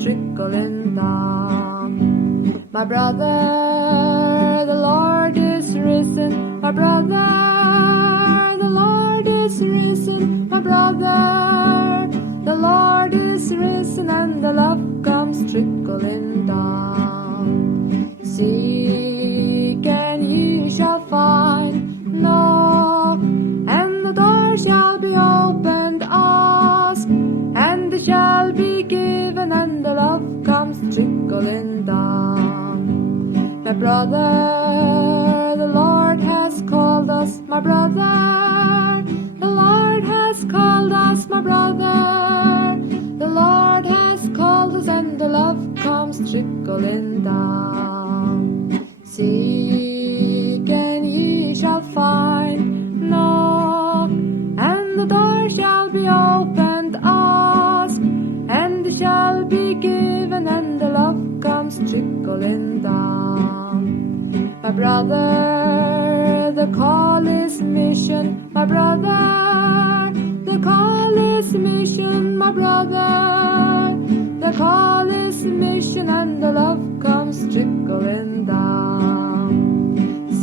trickling down. My brother, the Lord is risen. My brother, the Lord is risen. My brother, the Lord is risen, and the love comes trickling down. Seek and ye shall find, knock and the door shall be opened, ask and it shall be given, and the love comes trickling down. My brother, the Lord has called us. My brother, the Lord has called us. My brother, the Lord has called us, and the love comes trickling down. Seek and ye shall find, knock and the door shall be opened, ask and it shall be given, and the love comes trickling down. My brother, the call is mission. My brother, the call is mission. My brother, the call is mission, and the love comes trickling down.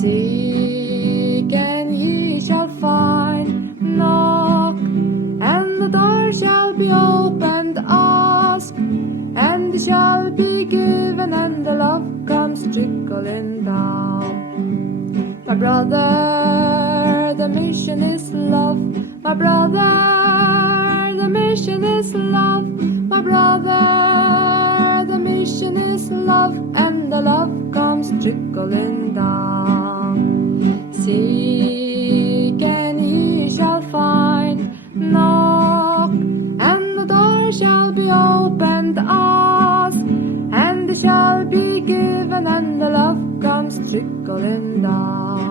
Seek and ye shall find, knock and the door shall be opened, ask and it shall be given, and the love comes trickling down. My brother, the mission is love. My brother, the mission is love. My brother, the mission is love, and the love comes trickling down. Seek and ye shall find, knock and the door shall be opened, ask and it shall be given, and the love comes trickling down.